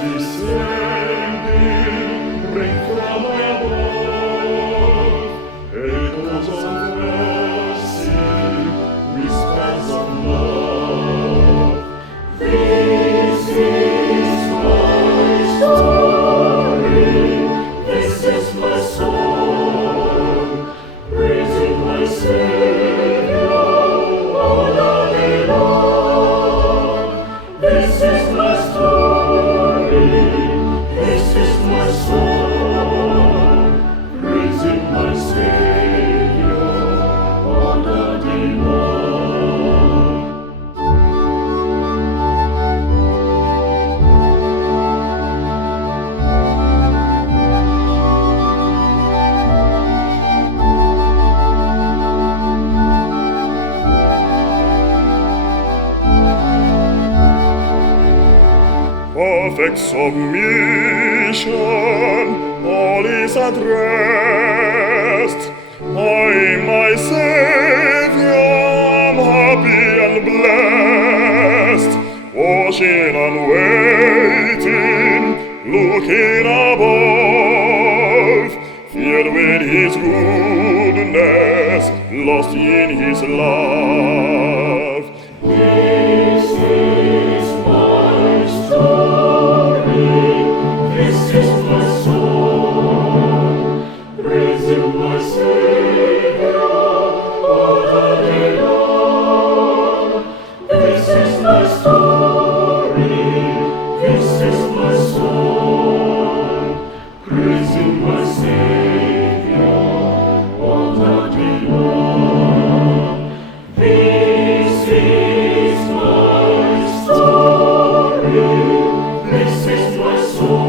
descending, rain from above, echoes of mercy, whispers of love. This is my story, this is my song, praising my Savior all the day long. This is my story, this is my song, praising my Savior all the day long. Perfect submission, all is at rest. I, my Savior, am happy and blessed, watching and waiting, looking above, filled with His goodness, lost in His love. This is my story, this is my song, praising my Savior all the day long. This is my story, this is my song, praising my Savior all the day long. This is my story, this is my song.